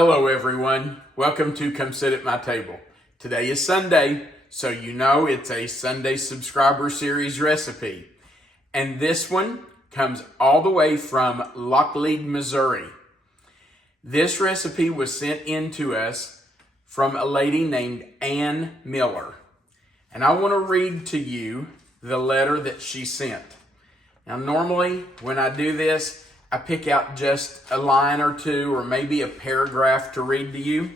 Hello everyone, welcome to Come Sit at My Table. Today is Sunday, so you know it's a Sunday subscriber series recipe. And this one comes all the way from Locklead, Missouri. This recipe was sent in to us from a lady named Ann Miller. And I want to read to you the letter that she sent. Now normally when I do this, I pick out just a line or two or maybe a paragraph to read to you.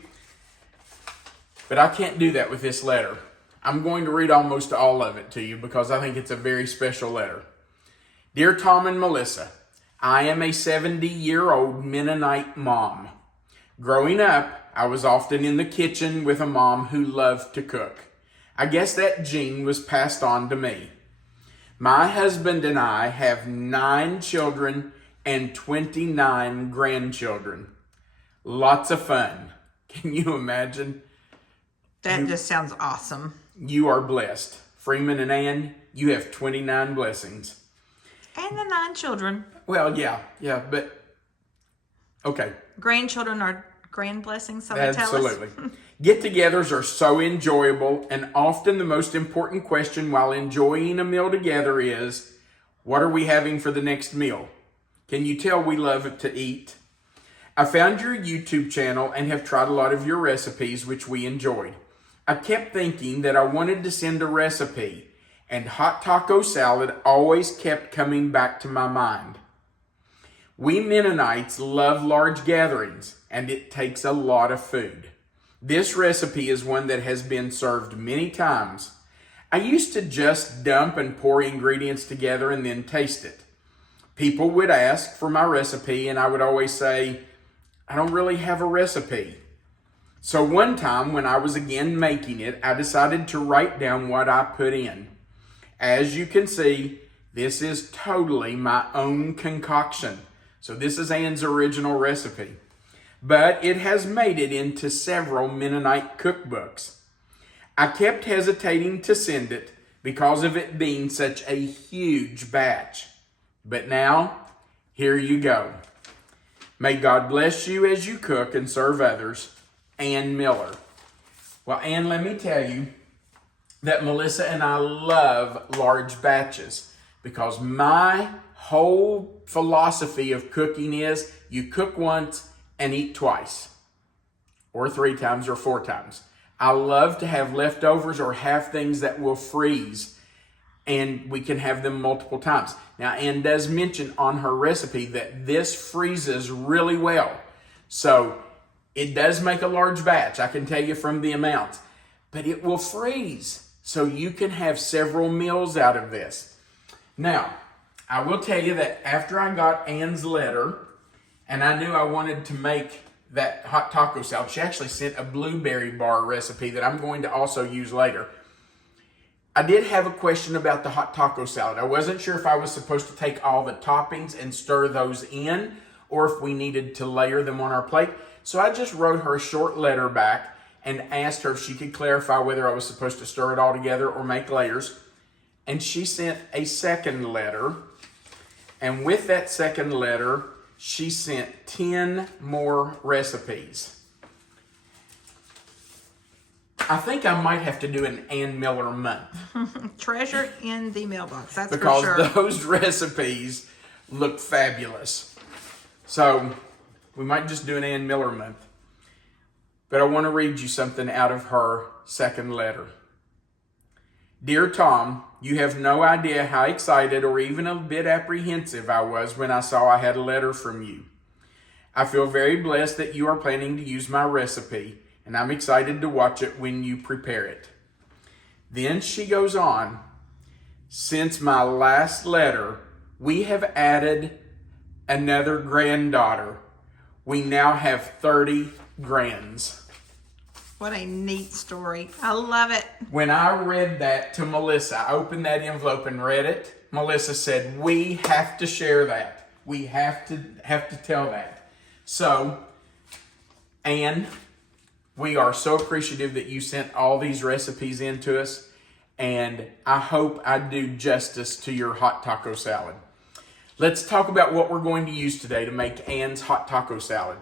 But I can't do that with this letter. I'm going to read almost all of it to you because I think it's a very special letter. Dear Tom and Melissa, I am a 70-year-old Mennonite mom. Growing up, I was often in the kitchen with a mom who loved to cook. I guess that gene was passed on to me. My husband and I have 9 children and 29 grandchildren. Lots of fun. Can you imagine? That just sounds awesome. You are blessed. Freeman and Ann, you have 29 blessings. And the 9 children. Well, yeah, but okay. Grandchildren are grand blessings, so they tell us. Absolutely. Get-togethers are so enjoyable, and often the most important question while enjoying a meal together is, what are we having for the next meal? Can you tell we love to eat? I found your YouTube channel and have tried a lot of your recipes, which we enjoyed. I kept thinking that I wanted to send a recipe, and hot taco salad always kept coming back to my mind. We Mennonites love large gatherings, and it takes a lot of food. This recipe is one that has been served many times. I used to just dump and pour ingredients together and then taste it. People would ask for my recipe, and I would always say, I don't really have a recipe. So one time when I was again making it, I decided to write down what I put in. As you can see, this is totally my own concoction. So this is Ann's original recipe. But it has made it into several Mennonite cookbooks. I kept hesitating to send it because of it being such a huge batch. But now, here you go. May God bless you as you cook and serve others. Ann Miller. Well, Ann, let me tell you that Melissa and I love large batches because my whole philosophy of cooking is you cook once and eat twice, or 3 times or 4 times. I love to have leftovers or have things that will freeze and we can have them multiple times. Now, Ann does mention on her recipe that this freezes really well. So it does make a large batch, I can tell you from the amounts, but it will freeze. So you can have several meals out of this. Now, I will tell you that after I got Ann's letter and I knew I wanted to make that hot taco salad, she actually sent a blueberry bar recipe that I'm going to also use later. I did have a question about the hot taco salad. I wasn't sure if I was supposed to take all the toppings and stir those in or if we needed to layer them on our plate. So I just wrote her a short letter back and asked her if she could clarify whether I was supposed to stir it all together or make layers. And she sent a second letter. And with that second letter, she sent 10 more recipes. I think I might have to do an Ann Miller month. Treasure in the mailbox, that's because for sure. Those recipes look fabulous. So we might just do an Ann Miller month. But I want to read you something out of her second letter. Dear Tom, you have no idea how excited or even a bit apprehensive I was when I saw I had a letter from you. I feel very blessed that you are planning to use my recipe, and I'm excited to watch it when you prepare it. Then she goes on, since my last letter, we have added another granddaughter. We now have 30 grands. What a neat story. I love it. When I read that to Melissa, I opened that envelope and read it. Melissa said, we have to share that. We have to tell that. So, Ann, we are so appreciative that you sent all these recipes in to us, and I hope I do justice to your hot taco salad. Let's talk about what we're going to use today to make Ann's hot taco salad.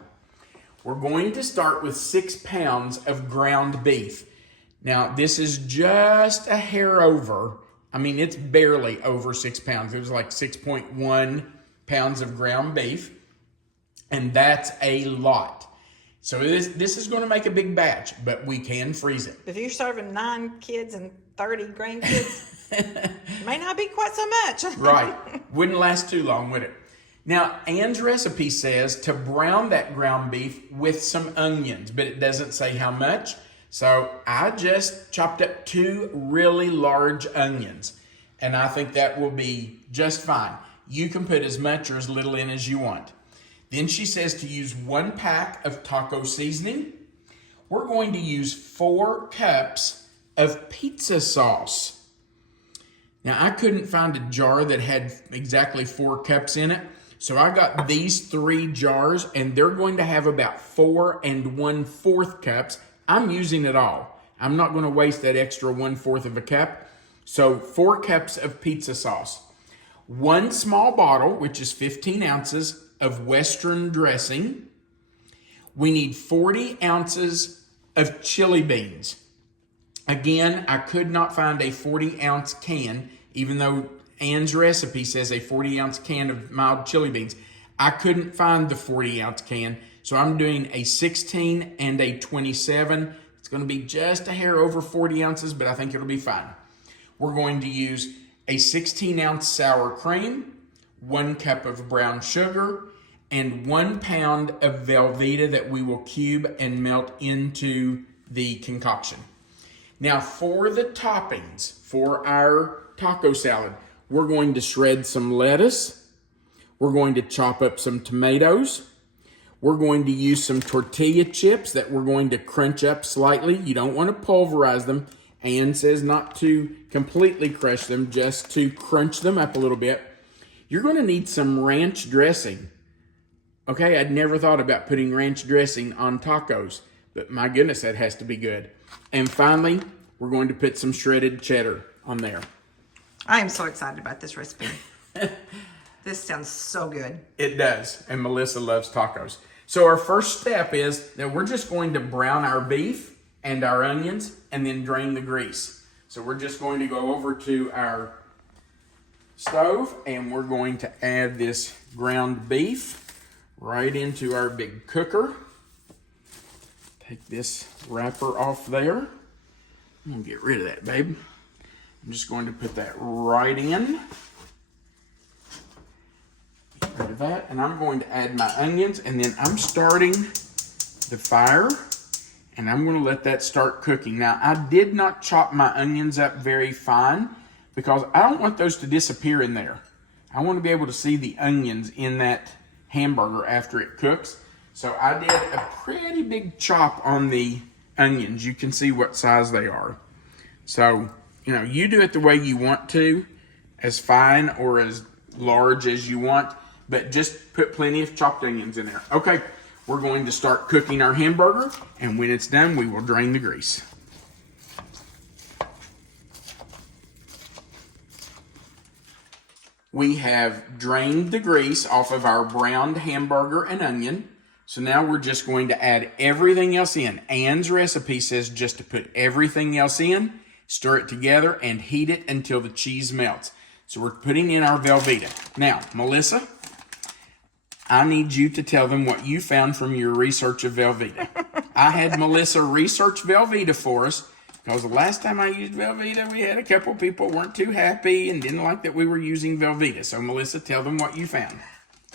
We're going to start with 6 pounds of ground beef. Now, this is just a hair over. I mean, it's barely over 6 pounds. It was like 6.1 pounds of ground beef, and that's a lot. So this is going to make a big batch, but we can freeze it. If you're serving 9 kids and 30 grandkids, it may not be quite so much. Right. Wouldn't last too long, would it? Now, Ann's recipe says to brown that ground beef with some onions, but it doesn't say how much. So I just chopped up 2 really large onions, and I think that will be just fine. You can put as much or as little in as you want. Then she says to use 1 pack of taco seasoning. We're going to use 4 cups of pizza sauce. Now, I couldn't find a jar that had exactly 4 cups in it. So I got these 3 jars, and they're going to have about 4 1/4 cups. I'm using it all. I'm not going to waste that extra 1/4 of a cup. So 4 cups of pizza sauce. 1 small bottle, which is 15 ounces of Western dressing. We need 40 ounces of chili beans. Again, I could not find a 40-ounce can, even though Ann's recipe says a 40-ounce can of mild chili beans. I couldn't find the 40-ounce can, so I'm doing a 16 and a 27. It's going to be just a hair over 40 ounces, but I think it'll be fine. We're going to use a 16-ounce sour cream, 1 cup of brown sugar, and 1 pound of Velveeta that we will cube and melt into the concoction. Now, for the toppings for our taco salad, we're going to shred some lettuce. We're going to chop up some tomatoes. We're going to use some tortilla chips that we're going to crunch up slightly. You don't want to pulverize them. Ann says not to completely crush them, just to crunch them up a little bit. You're going to need some ranch dressing. Okay, I'd never thought about putting ranch dressing on tacos, but my goodness, that has to be good. And finally, we're going to put some shredded cheddar on there. I am so excited about this recipe. This sounds so good. It does, and Melissa loves tacos. So our first step is that we're just going to brown our beef and our onions and then drain the grease. So we're just going to go over to our stove and we're going to add this ground beef right into our big cooker. Take this wrapper off there. I'm gonna get rid of that, babe. I'm just going to put that right in. Get rid of that, and I'm going to add my onions, and then I'm starting the fire, and I'm going to let that start cooking. Now, I did not chop my onions up very fine because I don't want those to disappear in there. I want to be able to see the onions in that hamburger after it cooks. So I did a pretty big chop on the onions. You can see what size they are. So, you know, you do it the way you want to, as fine or as large as you want, but just put plenty of chopped onions in there. Okay, we're going to start cooking our hamburger, and when it's done, we will drain the grease. We have drained the grease off of our browned hamburger and onion. So now we're just going to add everything else in. Ann's recipe says just to put everything else in, stir it together, and heat it until the cheese melts. So we're putting in our Velveeta. Now, Melissa, I need you to tell them what you found from your research of Velveeta. I had Melissa research Velveeta for us because the last time I used Velveeta, we had a couple people weren't too happy and didn't like that we were using Velveeta. So, Melissa, tell them what you found.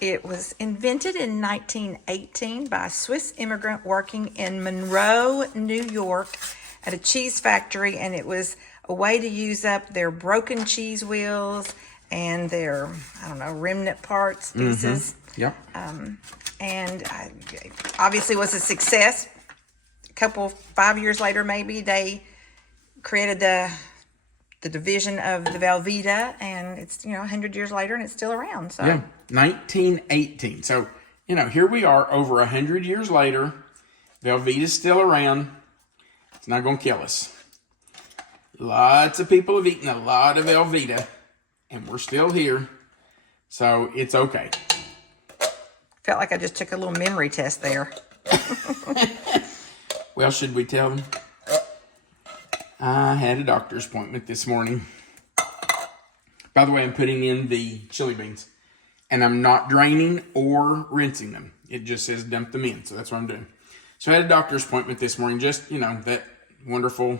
It was invented in 1918 by a Swiss immigrant working in Monroe, New York at a cheese factory, and it was a way to use up their broken cheese wheels and their, I don't know, remnant parts, pieces. Yep. And obviously was a success. 5 years later, maybe, they created the division of the Velveeta, and it's, 100 years later, and it's still around. So yeah, 1918. So, here we are over 100 years later. Velveeta's still around. It's not going to kill us. Lots of people have eaten a lot of Velveeta, and we're still here. So, it's okay. Felt like I just took a little memory test there. Well, should we tell them? I had a doctor's appointment this morning. By the way, I'm putting in the chili beans. And I'm not draining or rinsing them. It just says dump them in. So that's what I'm doing. So I had a doctor's appointment this morning. Just, that wonderful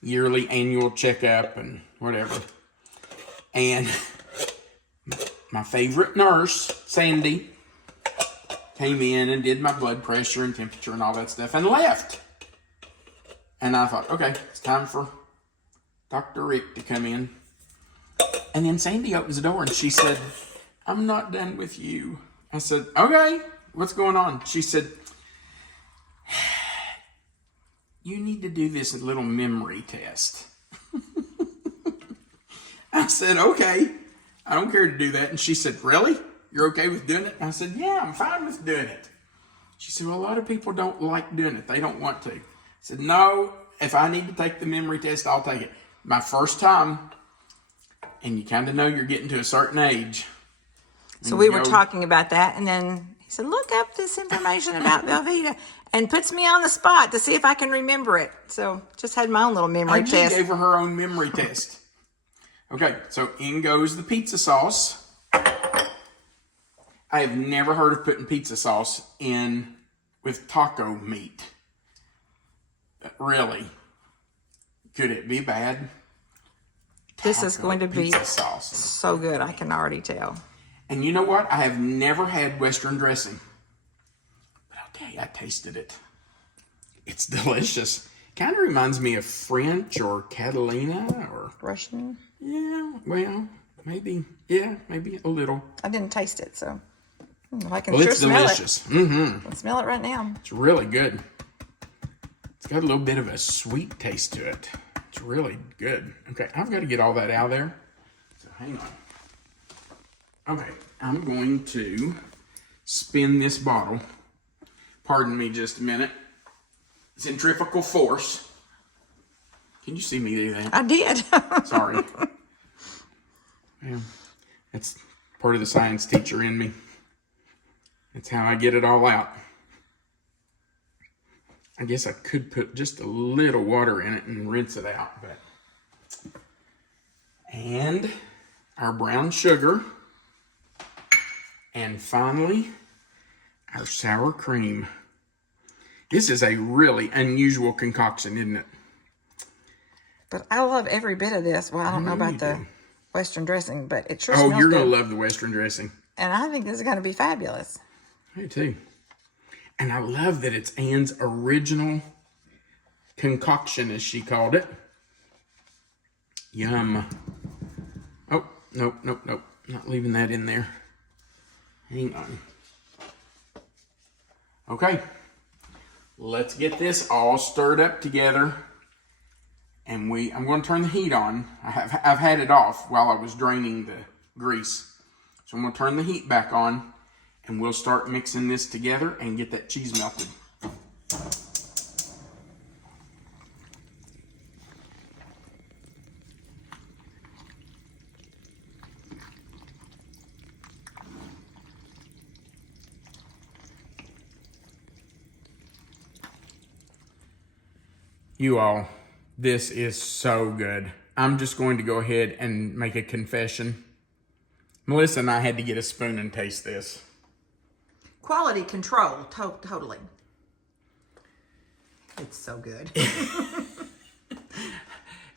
yearly annual checkup and whatever. And my favorite nurse, Sandy, came in and did my blood pressure and temperature and all that stuff and left. And I thought, okay, it's time for Dr. Rick to come in. And then Sandy opens the door and she said, I'm not done with you. I said, okay, what's going on? She said, you need to do this little memory test. I said, okay, I don't care to do that. And she said, really? You're okay with doing it? And I said, yeah, I'm fine with doing it. She said, well, a lot of people don't like doing it. They don't want to. I said, no, if I need to take the memory test, I'll take it. My first time, and you kind of know you're getting to a certain age. So we were talking about that, and then he said, look up this information about Velveeta, and puts me on the spot to see if I can remember it. So just had my own little memory test. I gave her own memory test. Okay, so in goes the pizza sauce. I have never heard of putting pizza sauce in with taco meat. Really? Could it be bad? This is going to be sauce. So good, I can already tell. And you know what? I have never had Western dressing. But I'll tell you, I tasted it. It's delicious. Kind of reminds me of French or Catalina or... Russian? Yeah, well, maybe. Yeah, maybe a little. I didn't taste it, so... I can it's delicious. I can smell it right now. It's really good. It's got a little bit of a sweet taste to it. It's really good. Okay, I've got to get all that out of there. So hang on. Okay, I'm going to spin this bottle. Pardon me just a minute. Centrifugal force. Can you see me do that? I did. Sorry. Yeah, that's part of the science teacher in me. That's how I get it all out. I guess I could put just a little water in it and rinse it out. And our brown sugar. And finally, our sour cream. This is a really unusual concoction, isn't it? But I love every bit of this. Well, I don't know about the Western dressing, but it sure smells good. Oh, you're going to love the Western dressing. And I think this is going to be fabulous. I do too. And I love that it's Anne's original concoction, as she called it. Yum. Oh, nope. Not leaving that in there. Hang on. Okay. Let's get this all stirred up together. And I'm going to turn the heat on. I've had it off while I was draining the grease. So I'm going to turn the heat back on. And we'll start mixing this together and get that cheese melted. You all, this is so good. I'm just going to go ahead and make a confession. Melissa and I had to get a spoon and taste this. Quality control, totally. It's so good.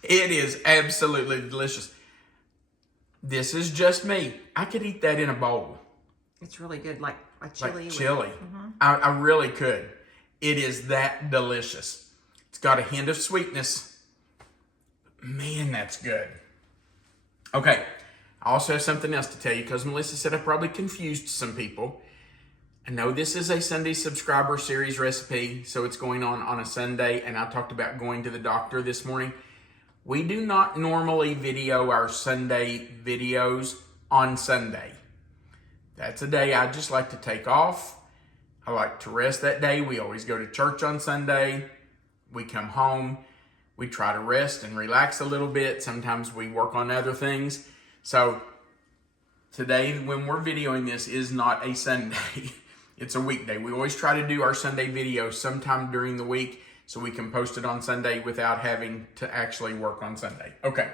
It is absolutely delicious. This is just me. I could eat that in a bowl. It's really good, like a chili. Like chili. I really could. It is that delicious. It's got a hint of sweetness. Man, that's good. Okay, I also have something else to tell you because Melissa said I probably confused some people. I know this is a Sunday subscriber series recipe, so it's going on a Sunday, and I talked about going to the doctor this morning. We do not normally video our Sunday videos on Sunday. That's a day I just like to take off. I like to rest that day. We always go to church on Sunday. We come home. We try to rest and relax a little bit. Sometimes we work on other things. So today, when we're videoing this, is not a Sunday. It's a weekday. We always try to do our Sunday videos sometime during the week so we can post it on Sunday without having to actually work on Sunday. Okay.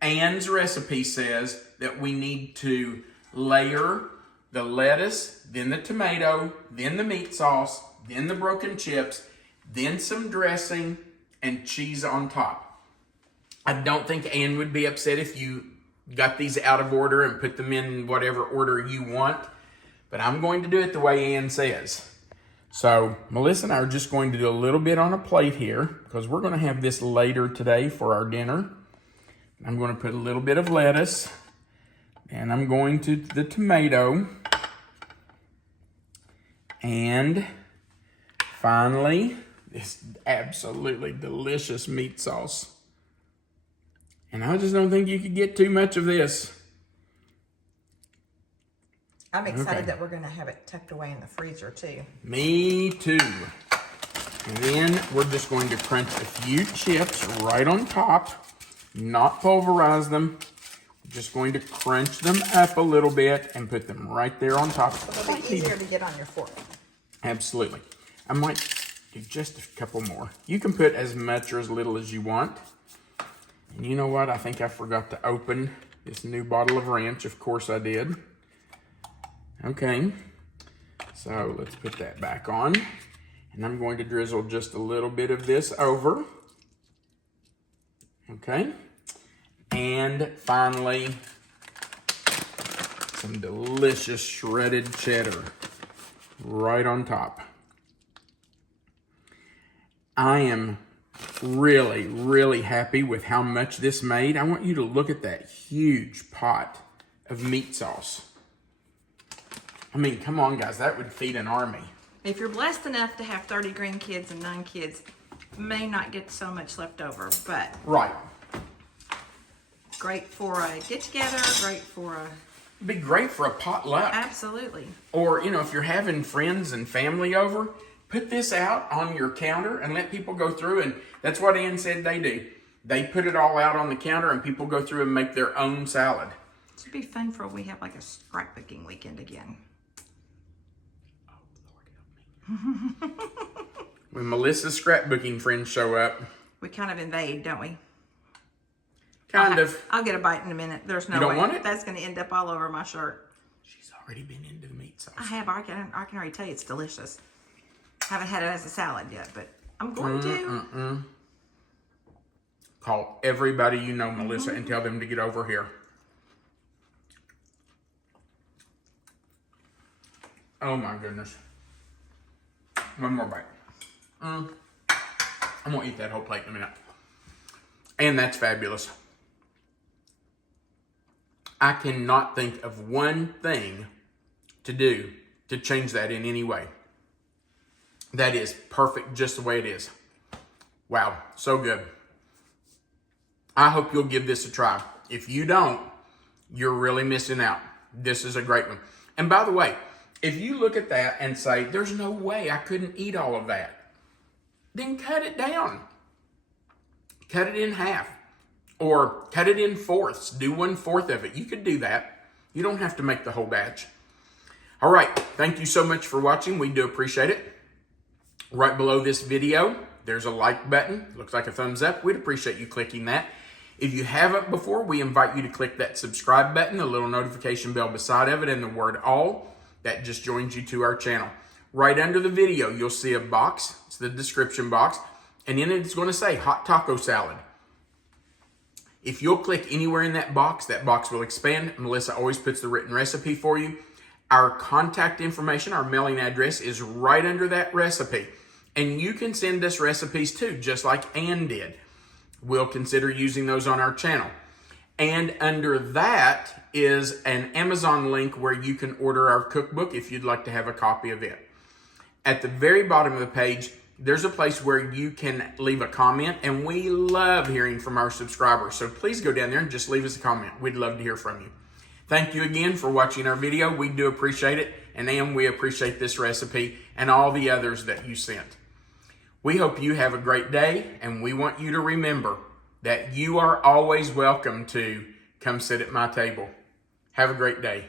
Anne's recipe says that we need to layer the lettuce, then the tomato, then the meat sauce, then the broken chips, then some dressing and cheese on top. I don't think Anne would be upset if you got these out of order and put them in whatever order you want, but I'm going to do it the way Anne says. So Melissa and I are just going to do a little bit on a plate here because we're going to have this later today for our dinner. I'm going to put a little bit of lettuce, and I'm going to the tomato, and finally this absolutely delicious meat sauce. And I just don't think you could get too much of this. I'm excited that we're going to have it tucked away in the freezer too. Me too. And then we're just going to crunch a few chips right on top, not pulverize them. We're just going to crunch them up a little bit and put them right there on top. It'll be easier to get on your fork. Absolutely. I might do just a couple more. You can put as much or as little as you want. And you know what? I think I forgot to open this new bottle of ranch. Of course I did. Okay. So let's put that back on. And I'm going to drizzle just a little bit of this over. Okay. And finally, some delicious shredded cheddar right on top. I am really, really happy with how much this made. I want you to look at that huge pot of meat sauce. I mean, come on, guys. That would feed an army. If you're blessed enough to have 30 grandkids and 9 kids, you may not get so much left over, but right. Great for a get-together, great for a... It'd be great for a potluck. Absolutely. Or, you know, if you're having friends and family over, put this out on your counter and let people go through. And that's what Ann said they do. They put it all out on the counter and people go through and make their own salad. It should be fun for we have like a scrapbooking weekend again. Oh, Lord help me. When Melissa's scrapbooking friends show up. We kind of invade, don't we? Kind of. I'll get a bite in a minute. There's no way. You don't want it? That's going to end up all over my shirt. She's already been into the meat sauce. I have. I can already tell you it's delicious. I haven't had it as a salad yet, but I'm going to. Call everybody you know, Melissa, and tell them to get over here. Oh my goodness. One more bite. I'm going to eat that whole plate in a minute. And that's fabulous. I cannot think of one thing to do to change that in any way. That is perfect just the way it is. Wow, so good. I hope you'll give this a try. If you don't, you're really missing out. This is a great one. And by the way, if you look at that and say, there's no way I couldn't eat all of that, then cut it down. Cut it in half. Or cut it in fourths. Do 1/4 of it. You could do that. You don't have to make the whole batch. All right. Thank you so much for watching. We do appreciate it. Right below this video, there's a like button. Looks like a thumbs up. We'd appreciate you clicking that. If you haven't before, we invite you to click that subscribe button, the little notification bell beside of it, and the word all. That just joins you to our channel. Right under the video, you'll see a box. It's the description box. And in it, it's going to say hot taco salad. If you'll click anywhere in that box will expand. Melissa always puts the written recipe for you. Our contact information, our mailing address is right under that recipe. And you can send us recipes too, just like Ann did. We'll consider using those on our channel. And under that is an Amazon link where you can order our cookbook if you'd like to have a copy of it. At the very bottom of the page, there's a place where you can leave a comment, and we love hearing from our subscribers. So please go down there and just leave us a comment. We'd love to hear from you. Thank you again for watching our video. We do appreciate it. And we appreciate this recipe and all the others that you sent. We hope you have a great day, and we want you to remember that you are always welcome to come sit at my table. Have a great day.